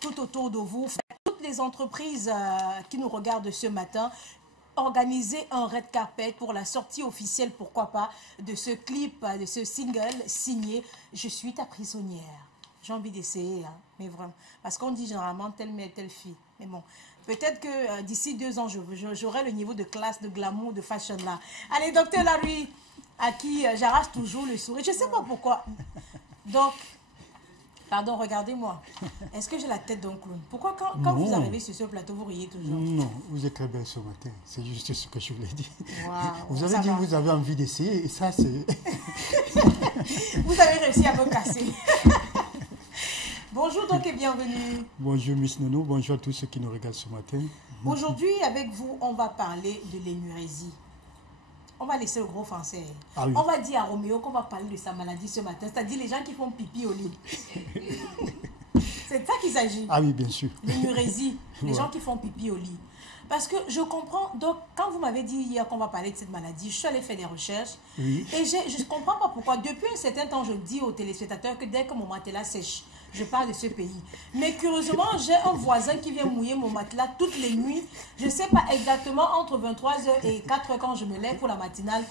tout autour de vous, toutes les entreprises qui nous regardent ce matin, organiser un red carpet pour la sortie officielle, pourquoi pas, de ce clip, de ce single signé « Je suis ta prisonnière ». J'ai envie d'essayer, hein, mais vraiment. Parce qu'on dit généralement telle mère, telle fille. Mais bon, peut-être que d'ici 2 ans, j'aurai le niveau de classe, de glamour, de fashion là. Allez, docteur Larry, à qui j'arrache toujours le sourire. Je ne sais pas pourquoi. Donc, pardon, regardez-moi. Est-ce que j'ai la tête d'un clown? Pourquoi quand vous arrivez sur ce plateau, vous riez toujours? Non, vous êtes très belle ce matin. C'est juste ce que je voulais dire. Wow, vous avez dit que vous avez envie d'essayer et ça, c'est... Vous avez réussi à me casser. Bonjour donc et bienvenue. Bonjour Miss Nono, bonjour à tous ceux qui nous regardent ce matin. Aujourd'hui, avec vous, on va parler de l'énurésie. On va laisser le gros français. Ah oui. On va dire à Roméo qu'on va parler de sa maladie ce matin, c'est-à-dire les gens qui font pipi au lit. C'est de ça qu'il s'agit. Ah oui, bien sûr. L'énurésie, les gens qui font pipi au lit. Parce que je comprends, donc quand vous m'avez dit hier qu'on va parler de cette maladie, je suis allée faire des recherches. Oui. Et je ne comprends pas pourquoi. Depuis un certain temps, je dis aux téléspectateurs que dès que mon matelas sèche, je parle de ce pays. Mais curieusement, j'ai un voisin qui vient mouiller mon matelas toutes les nuits. Je ne sais pas exactement entre 23h et 4h quand je me lève pour la matinale.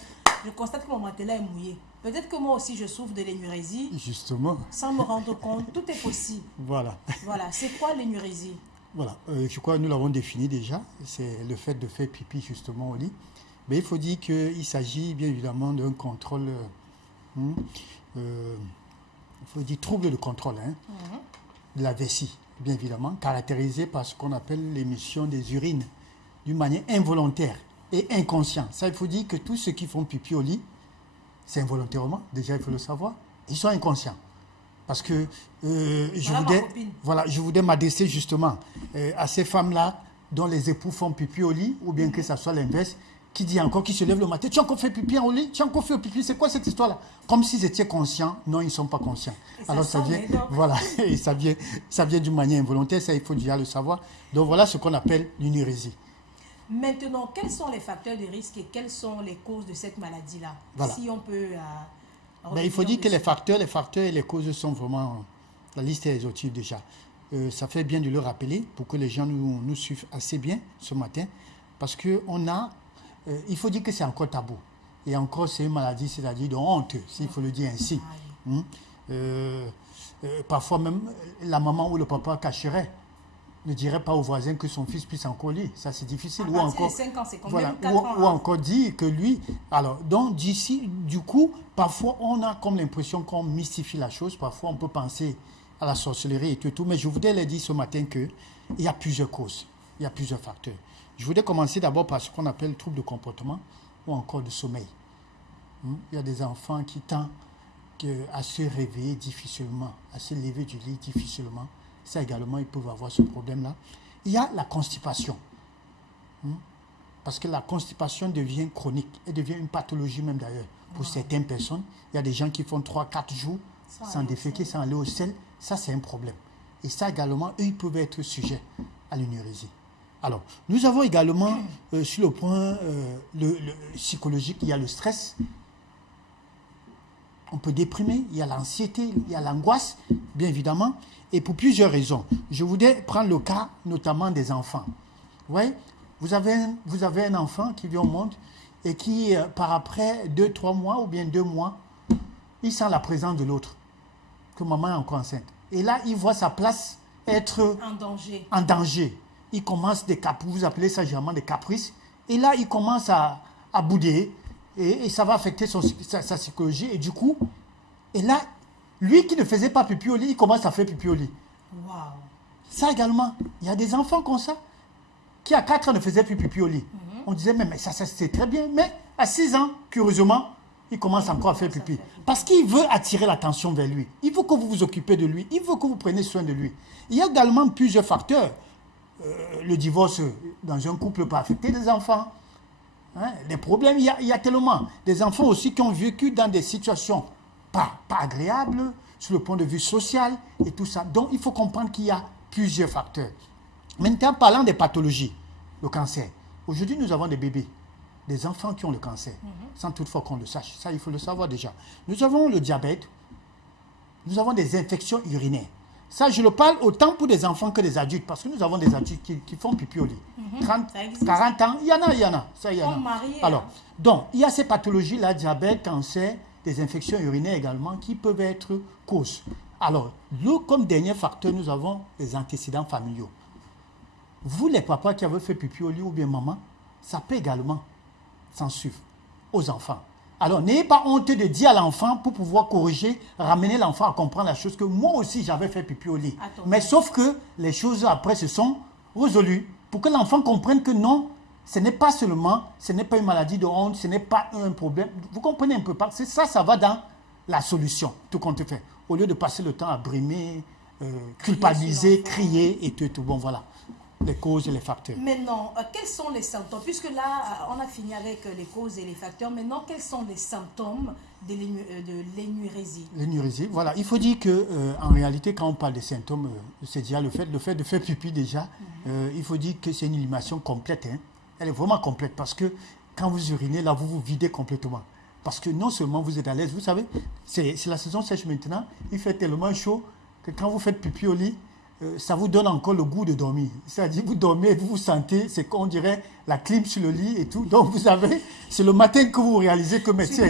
Je constate que mon matelas est mouillé. Peut-être que moi aussi je souffre de l'énurésie. Justement. Sans me rendre compte, tout est possible. Voilà. Voilà, c'est quoi l'énurésie? Voilà, je crois que nous l'avons défini déjà. C'est le fait de faire pipi justement au lit. Mais il faut dire qu'il s'agit bien évidemment d'un contrôle, il faut dire trouble de contrôle, de la vessie, bien évidemment, caractérisé par ce qu'on appelle l'émission des urines d'une manière involontaire et inconsciente. Ça, il faut dire que tous ceux qui font pipi au lit, c'est involontairement, déjà il faut le savoir, ils sont inconscients. Parce que je voudrais m'adresser justement à ces femmes-là dont les époux font pipi au lit, ou bien que ça soit l'inverse, qui dit encore, qui se lève le matin, tu as encore fait pipi au lit, tu as encore fait pipi, c'est quoi cette histoire-là? Comme s'ils étaient conscients, non, ils ne sont pas conscients. Alors ça vient, voilà, et ça vient d'une manière involontaire, ça il faut déjà le savoir. Donc voilà ce qu'on appelle l'énurésie. Maintenant, quels sont les facteurs de risque et quelles sont les causes de cette maladie-là? Voilà. Si on peut... Ben, il faut dire que les facteurs et les causes sont vraiment... La liste est exhaustive déjà. Ça fait bien de le rappeler pour que les gens nous suivent assez bien ce matin. Parce qu'on a... il faut dire que c'est encore tabou. Et encore, c'est une maladie, c'est-à-dire de honte, s'il faut le dire ainsi. Parfois même, la maman ou le papa cacherait. Ne dirait pas au voisin que son fils puisse encore lire. Ça, c'est difficile. À ou partir encore, de 5 ans, c'est combien? voilà, 4 ans, ou encore dire que lui... Alors, donc, d'ici, du coup, parfois, on a comme l'impression qu'on mystifie la chose. Parfois, on peut penser à la sorcellerie et tout. Mais je voudrais leur dire ce matin qu'il y a plusieurs causes. Il y a plusieurs facteurs. Je voudrais commencer d'abord par ce qu'on appelle trouble de comportement ou encore de sommeil. Il y a des enfants qui tendent à se réveiller difficilement, à se lever du lit difficilement. Ça également, ils peuvent avoir ce problème-là. Il y a la constipation. Parce que la constipation devient chronique. Elle devient une pathologie même d'ailleurs. Pour certaines personnes, il y a des gens qui font 3-4 jours sans déféquer, sans aller au sel. Ça, c'est un problème. Et ça également, eux, ils peuvent être sujets à l'énurésie. Alors, nous avons également, sur le point le psychologique, il y a le stress. On peut déprimer, il y a l'anxiété, il y a l'angoisse, bien évidemment, et pour plusieurs raisons. Je voudrais prendre le cas notamment des enfants. Ouais, vous avez un enfant qui vient au monde et qui, par après 2-3 mois ou bien 2 mois, il sent la présence de l'autre, que maman est encore enceinte. Et là, il voit sa place être en danger. Il commence des caprices, vous appelez ça généralement des caprices, et là, il commence à bouder. Et ça va affecter sa psychologie. Et du coup, et là, lui qui ne faisait pas pipi au lit, il commence à faire pipi au lit. Wow. Ça également, il y a des enfants comme ça, qui à 4 ans ne faisaient plus pipi au lit. On disait, mais ça c'est très bien. Mais à 6 ans, curieusement, il commence encore à faire pipi. Parce qu'il veut attirer l'attention vers lui. Il veut que vous vous occupez de lui. Il veut que vous preniez soin de lui. Il y a également plusieurs facteurs. Le divorce dans un couple peut affecter des enfants. Les problèmes, il y a tellement. Des enfants aussi qui ont vécu dans des situations pas agréables, sur le point de vue social et tout ça. Donc, il faut comprendre qu'il y a plusieurs facteurs. Maintenant, parlant des pathologies, le cancer. Aujourd'hui, nous avons des bébés, des enfants qui ont le cancer, sans toutefois qu'on le sache. Ça, il faut le savoir déjà. Nous avons le diabète, nous avons des infections urinaires. Ça, je le parle autant pour des enfants que des adultes, parce que nous avons des adultes qui font pipi au lit. 30, 40 ans, il y en a. Ça, il y en a. Alors, donc, il y a ces pathologies-là, diabète, cancer, des infections urinaires également, qui peuvent être causes. Alors, nous, comme dernier facteur, nous avons les antécédents familiaux. Vous, les papas qui avez fait pipi au lit ou bien maman, ça peut également s'en suivre aux enfants. Alors, n'ayez pas honte de dire à l'enfant pour pouvoir corriger, ramener l'enfant à comprendre la chose que moi aussi j'avais fait pipi au lit. Mais sauf que les choses après se sont résolues pour que l'enfant comprenne que non, ce n'est pas seulement, ce n'est pas une maladie de honte, ce n'est pas un problème. Vous comprenez un peu pas? Ça va dans la solution, tout compte fait. Au lieu de passer le temps à brimer, culpabiliser, crier et tout. Bon, voilà. Les causes et les facteurs. Maintenant, quels sont les symptômes? Puisque là, on a fini avec les causes et les facteurs. Maintenant, quels sont les symptômes de l'énurésie? L'énurésie, voilà. Il faut dire que en réalité, quand on parle des symptômes, c'est déjà le fait de faire pipi déjà. Il faut dire que c'est une élimination complète. Hein. Elle est vraiment complète parce que quand vous urinez, là, vous vous videz complètement. Parce que non seulement vous êtes à l'aise, vous savez, c'est la saison sèche maintenant. Il fait tellement chaud que quand vous faites pipi au lit, ça vous donne encore le goût de dormir. C'est-à-dire, vous dormez, vous vous sentez, c'est qu'on dirait la clim sur le lit et tout. Donc, vous savez, c'est le matin que vous réalisez que métier.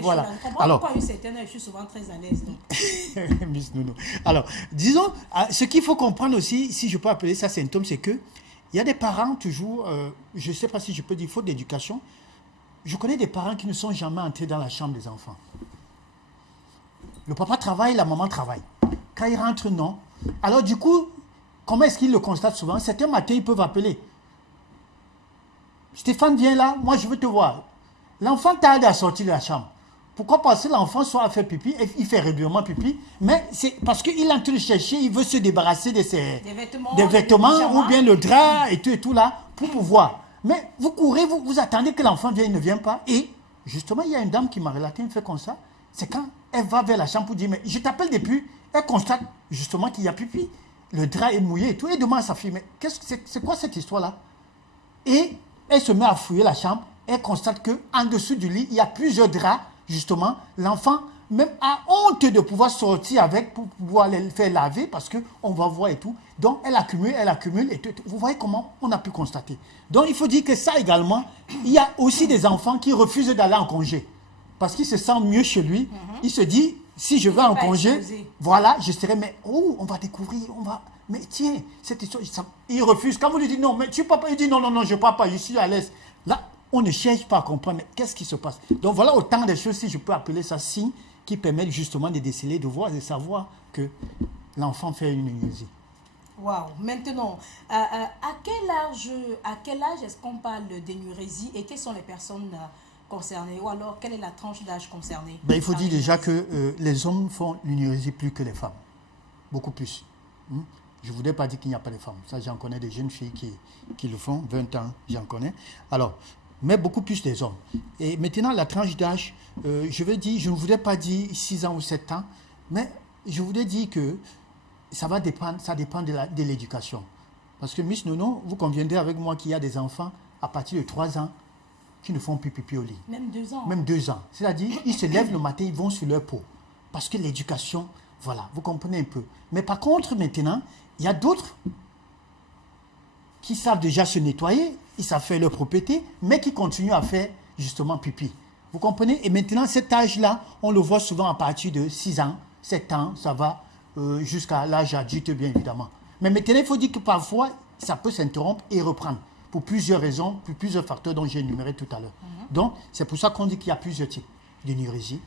Voilà. Alors, pourquoi une certaine heure, je suis souvent très à l'aise. Miss Nounou. Alors, disons, ce qu'il faut comprendre aussi, si je peux appeler ça symptôme, c'est que il y a des parents toujours, je ne sais pas si je peux dire faute d'éducation. Je connais des parents qui ne sont jamais entrés dans la chambre des enfants. Le papa travaille, la maman travaille. Quand ils rentrent, non. Alors du coup, comment est-ce qu'ils le constatent souvent? Certains matins, ils peuvent appeler. Stéphane, viens là, moi je veux te voir. L'enfant tarde à sortir de la chambre. Pourquoi? Parce que l'enfant soit à faire pipi, et il fait régulièrement pipi, mais c'est parce qu'il est en train de chercher, il veut se débarrasser de des vêtements ou bien le drap et tout là, pour pouvoir. Mais vous courez, vous attendez que l'enfant vienne, il ne vient pas. Et justement, il y a une dame qui m'a relaté, elle fait comme ça. C'est quand elle va vers la chambre pour dire, mais je t'appelle depuis, elle constate justement qu'il y a pipi. Le drap est mouillé et tout. Elle demande à sa fille, mais c'est quoi cette histoire-là? Et elle se met à fouiller la chambre. Elle constate qu'en dessous du lit, il y a plusieurs draps, justement. L'enfant même a honte de pouvoir sortir avec pour pouvoir les faire laver parce qu'on va voir et tout. Donc, elle accumule et tout. Vous voyez comment on a pu constater. Donc, il faut dire que ça également, il y a aussi des enfants qui refusent d'aller en congé parce qu'ils se sentent mieux chez lui. Il se dit, si je vais en congé, voilà, je serai, mais oh, on va découvrir, mais tiens, cette histoire, il refuse. Quand vous lui dites non, mais tu ne peux pas, il dit non, je ne peux pas, je suis à l'aise. Là, on ne cherche pas à comprendre, mais qu'est-ce qui se passe? Donc voilà autant de choses, si je peux appeler ça signes, qui permettent justement de déceler, de voir, de savoir que l'enfant fait une énurésie. Waouh. Maintenant, à quel âge est-ce qu'on parle d'énurésie et quelles sont les personnes concernées? Ou alors, quelle est la tranche d'âge concernée? Ben, il faut dire déjà que les hommes font l'énurésie plus que les femmes. Beaucoup plus. Je ne voudrais pas dire qu'il n'y a pas de femmes. Ça, j'en connais des jeunes filles qui le font, 20 ans, j'en connais. Alors, mais beaucoup plus des hommes. Et maintenant, la tranche d'âge, je ne voudrais pas dire 6 ans ou 7 ans, mais je voudrais dire que ça dépend de l'éducation. Parce que Miss Nono, vous conviendrez avec moi qu'il y a des enfants à partir de 3 ans qui ne font plus pipi au lit. Même 2 ans. Même 2 ans. C'est-à-dire, ils se lèvent le matin, ils vont sur leur peau. Parce que l'éducation, voilà, vous comprenez un peu. Mais par contre, maintenant, il y a d'autres qui savent déjà se nettoyer, ils savent faire leur propriété, mais qui continuent à faire justement pipi. Vous comprenez? Et maintenant, cet âge-là, on le voit souvent à partir de 6 ans, 7 ans, ça va jusqu'à l'âge adulte, bien évidemment. Mais maintenant, il faut dire que parfois, ça peut s'interrompre et reprendre, pour plusieurs raisons, pour plusieurs facteurs dont j'ai énuméré tout à l'heure. Donc, c'est pour ça qu'on dit qu'il y a plusieurs types d'énurésie.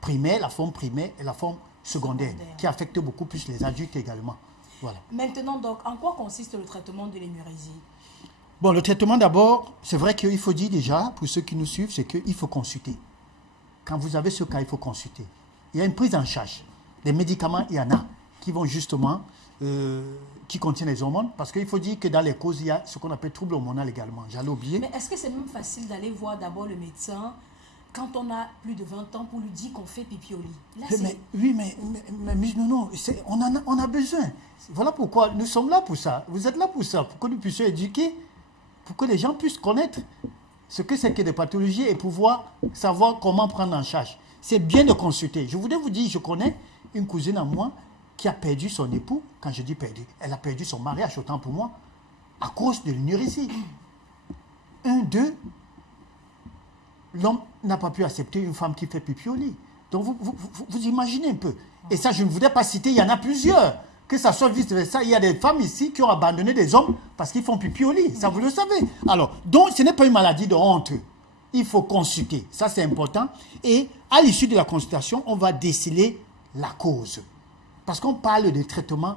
Primaire, la forme primaire et la forme secondaire, qui affectent beaucoup plus les adultes également. Voilà. Maintenant, donc, en quoi consiste le traitement de l'énurésie? Bon, le traitement d'abord, c'est vrai qu'il faut dire déjà, pour ceux qui nous suivent, c'est qu'il faut consulter. Quand vous avez ce cas, il faut consulter. Il y a une prise en charge. Les médicaments, il y en a qui vont justement, qui contiennent les hormones, parce qu'il faut dire que dans les causes, il y a ce qu'on appelle trouble hormonal également. J'allais oublier. Mais est-ce que c'est même facile d'aller voir d'abord le médecin quand on a plus de 20 ans pour lui dire qu'on fait pipi au lit? Là, mais non, on a besoin. Voilà pourquoi nous sommes là pour ça. Vous êtes là pour ça, pour que nous puissions éduquer, pour que les gens puissent connaître ce que c'est que des pathologies et pouvoir savoir comment prendre en charge. C'est bien de consulter. Je voudrais vous dire, je connais une cousine à moi, qui a perdu son époux. Quand je dis perdu, elle a perdu son mariage, autant pour moi, à cause de l'énurésie. 1, 2, l'homme n'a pas pu accepter une femme qui fait pipi au lit. Donc vous imaginez un peu. Et ça, je ne voudrais pas citer, il y en a plusieurs. Que ça soit vice-versa, il y a des femmes ici qui ont abandonné des hommes parce qu'ils font pipi au lit. Ça, vous le savez. Alors, donc, ce n'est pas une maladie de honte. Il faut consulter. Ça, c'est important. Et à l'issue de la consultation, on va déceler la cause. Parce qu'on parle de traitement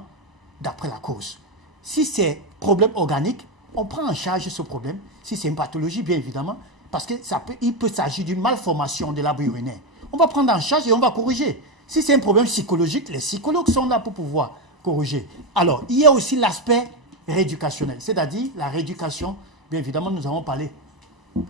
d'après la cause. Si c'est problème organique, on prend en charge ce problème. Si c'est une pathologie, bien évidemment, parce qu'il peut s'agir d'une malformation de l'arbre urinaire. On va prendre en charge et on va corriger. Si c'est un problème psychologique, les psychologues sont là pour pouvoir corriger. Alors, il y a aussi l'aspect rééducationnel, c'est-à-dire la rééducation. Bien évidemment, nous avons parlé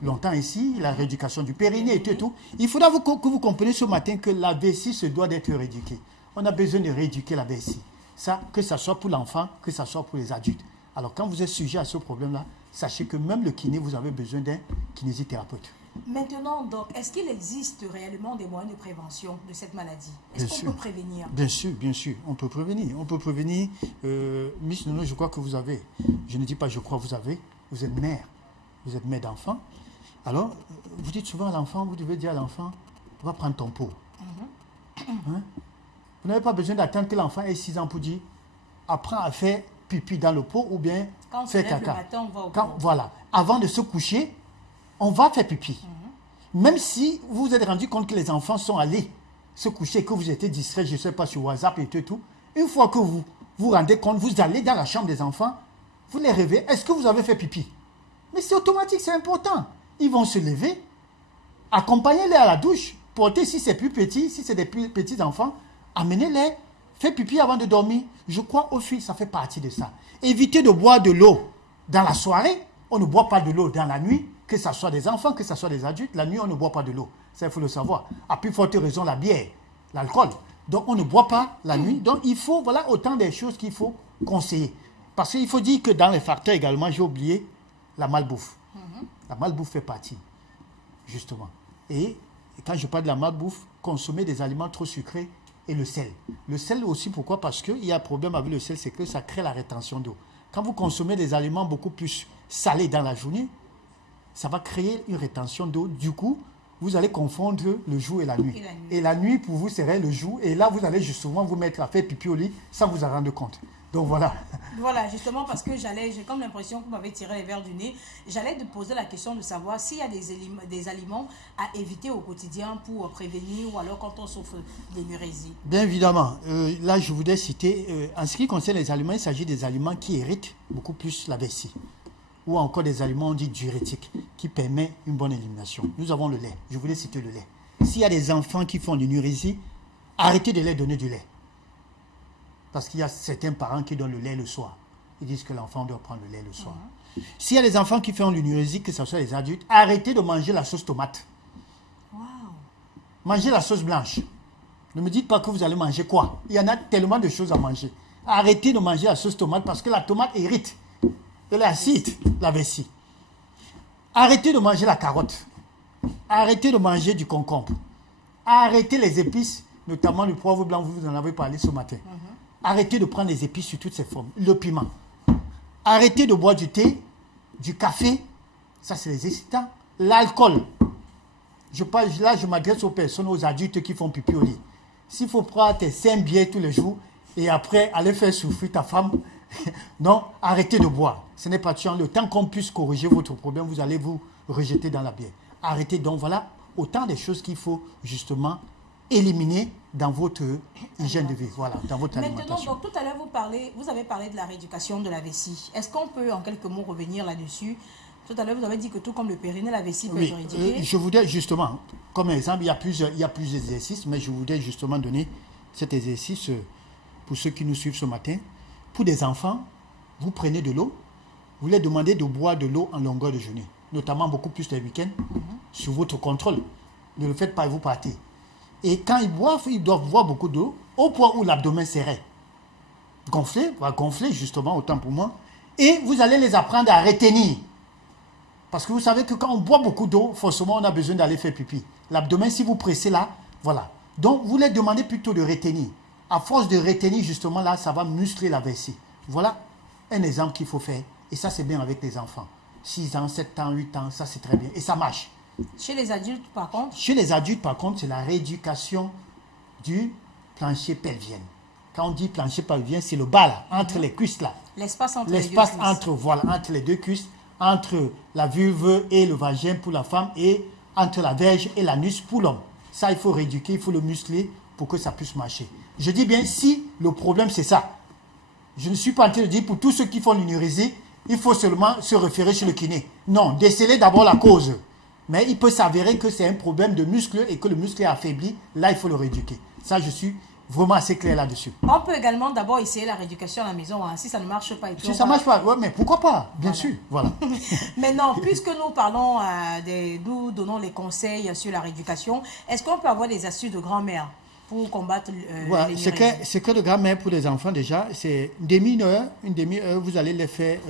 longtemps ici, la rééducation du périnée et tout. Il faudra que vous compreniez ce matin que la vessie se doit d'être rééduquée. On a besoin de rééduquer la vessie. Ça, que ce soit pour l'enfant, que ce soit pour les adultes. Alors, quand vous êtes sujet à ce problème-là, sachez que même le kiné, vous avez besoin d'un kinésithérapeute. Maintenant, donc, est-ce qu'il existe réellement des moyens de prévention de cette maladie? Est-ce qu'on peut prévenir? Bien sûr, on peut prévenir. On peut prévenir. Miss Nono, je crois que vous avez, je ne dis pas je crois, vous êtes mère. Vous êtes mère d'enfant. Alors, vous dites souvent à l'enfant, vous devez dire à l'enfant, va prendre ton pot. Hein? Vous n'avez pas besoin d'attendre que l'enfant ait 6 ans pour dire, apprends à faire pipi dans le pot ou bien faire caca. Le matin, on va au pot. Voilà. Avant de se coucher, on va faire pipi. Même si vous vous êtes rendu compte que les enfants sont allés se coucher et que vous étiez distrait, je ne sais pas, sur WhatsApp et tout, une fois que vous vous rendez compte, vous allez dans la chambre des enfants, vous les réveillez, est-ce que vous avez fait pipi? Mais c'est automatique, c'est important. Ils vont se lever, accompagnez-les à la douche, portez si c'est plus petit, si c'est des petits enfants, amenez-les, faites pipi avant de dormir. Je crois au fil, ça fait partie de ça. Évitez de boire de l'eau dans la soirée. On ne boit pas de l'eau dans la nuit, que ce soit des enfants, que ce soit des adultes. La nuit, on ne boit pas de l'eau. Ça, il faut le savoir. À plus forte raison, la bière, l'alcool. Donc, on ne boit pas la nuit. Donc, il faut, voilà, autant des choses qu'il faut conseiller. Parce qu'il faut dire que dans les facteurs également, j'ai oublié la malbouffe. La malbouffe fait partie, justement. Et quand je parle de la malbouffe, consommer des aliments trop sucrés et le sel. Le sel aussi, pourquoi? Parce qu'il y a un problème avec le sel, c'est que ça crée la rétention d'eau. Quand vous consommez des aliments beaucoup plus salés dans la journée, ça va créer une rétention d'eau. Du coup, vous allez confondre le jour et la nuit. Et la nuit, pour vous, serait le jour. Et là, vous allez justement vous mettre à faire pipi au lit sans vous en rendre compte. Donc voilà. Voilà, justement parce que j'ai comme l'impression que vous m'avez tiré les verres du nez. J'allais te poser la question de savoir s'il y a des aliments à éviter au quotidien pour prévenir ou alors quand on souffre d'énurésie. Bien évidemment. Là, je voudrais citer, en ce qui concerne les aliments, il s'agit des aliments qui irritent beaucoup plus la vessie. Ou encore des aliments, on dit diurétiques, qui permettent une bonne élimination. Nous avons le lait. Je voulais citer le lait. S'il y a des enfants qui font l'énurésie, arrêtez de leur donner du lait. Parce qu'il y a certains parents qui donnent le lait le soir. Ils disent que l'enfant doit prendre le lait le soir. S'il y a des enfants qui font l'énurésie, que ce soit les adultes, arrêtez de manger la sauce tomate. Wow. Mangez la sauce blanche. Ne me dites pas que vous allez manger quoi. Il y en a tellement de choses à manger. Arrêtez de manger la sauce tomate parce que la tomate irrite. Elle est acide, la vessie. Arrêtez de manger la carotte. Arrêtez de manger du concombre. Arrêtez les épices, notamment le poivre blanc, vous en avez parlé ce matin. Arrêtez de prendre les épices sous toutes ses formes. Le piment. Arrêtez de boire du thé, du café. Ça, c'est les excitants. L'alcool. Là, je m'adresse aux personnes, aux adultes qui font pipi au lit. S'il faut prendre tes 5 bières tous les jours et après aller faire souffrir ta femme, non, arrêtez de boire. Ce n'est pas tuant. Le temps qu'on puisse corriger votre problème, vous allez vous rejeter dans la bière. Arrêtez. Donc voilà, autant de choses qu'il faut justement éliminer dans votre hygiène de vie, voilà, dans votre alimentation. Maintenant, donc, tout à l'heure, vous avez parlé de la rééducation de la vessie. Est-ce qu'on peut, en quelques mots, revenir là-dessus? Tout à l'heure, vous avez dit que tout comme le périnée, la vessie peut être rééduquée. Je voudrais justement, comme exemple, il y a plusieurs exercices, mais je voudrais justement donner cet exercice pour ceux qui nous suivent ce matin. Pour des enfants, vous prenez de l'eau, vous leur demandez de boire de l'eau en longueur de journée, notamment beaucoup plus les week-ends, sur votre contrôle. Ne le faites pas et vous partez. Et quand ils boivent, ils doivent boire beaucoup d'eau au point où l'abdomen serait gonflé, va gonfler justement, autant pour moi. Et vous allez les apprendre à retenir. Parce que vous savez que quand on boit beaucoup d'eau, forcément on a besoin d'aller faire pipi. L'abdomen, si vous pressez là, voilà. Donc vous les demandez plutôt de retenir. à force de retenir justement là, ça va muscler la vessie. Voilà un exemple qu'il faut faire. Et ça, c'est bien avec les enfants. 6 ans, 7 ans, 8 ans, ça c'est très bien. Et ça marche. Chez les adultes, par contre? Chez les adultes, par contre, c'est la rééducation du plancher pelvien. Quand on dit plancher pelvien, c'est le bas là, entre les cuisses là. L'espace entre les deux L'espace cuisses. entre les deux cuisses, entre la vulve et le vagin pour la femme et entre la verge et l'anus pour l'homme. Ça, il faut rééduquer, il faut le muscler pour que ça puisse marcher. Je dis bien si le problème c'est ça. Je ne suis pas en train de dire pour tous ceux qui font l'unérésie, il faut seulement se référer chez le kiné. Non, déceler d'abord la cause. Mais il peut s'avérer que c'est un problème de muscle et que le muscle est affaibli. Là, il faut le rééduquer. Ça, je suis vraiment assez clair là-dessus. On peut également d'abord essayer la rééducation à la maison. Hein. Si ça ne marche pas. Et puis Si ça ne marche pas, ouais, mais pourquoi pas? Bien sûr. Voilà. Maintenant, puisque nous parlons, nous donnons les conseils sur la rééducation, est-ce qu'on peut avoir des astuces de grand-mère pour combattre Voilà. l'énurésie? C'est que de grand-mère pour les enfants déjà, c'est une demi-heure, vous allez les faire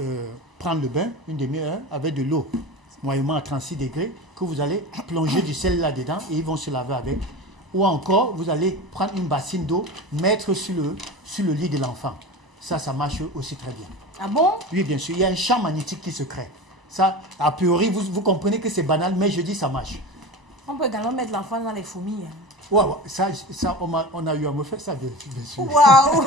prendre le bain, une demi-heure avec de l'eau, moyennement à 36 degrés, que vous allez plonger du sel là-dedans et ils vont se laver avec. Ou encore, vous allez prendre une bassine d'eau, mettre sur le lit de l'enfant. Ça marche aussi très bien. Ah bon? Oui, bien sûr. Il y a un champ magnétique qui se crée. Ça, a priori, vous comprenez que c'est banal, mais je dis ça marche. On peut également mettre l'enfant dans les fourmis. Ouais, ça on a eu à me faire ça, bien sûr. Waouh!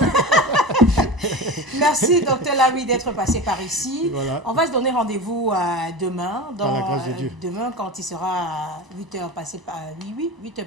Merci, Dr Larry, d'être passé par ici. Voilà. On va se donner rendez-vous demain. Par la grâce de Dieu. Demain, quand il sera 8h passé par 8h.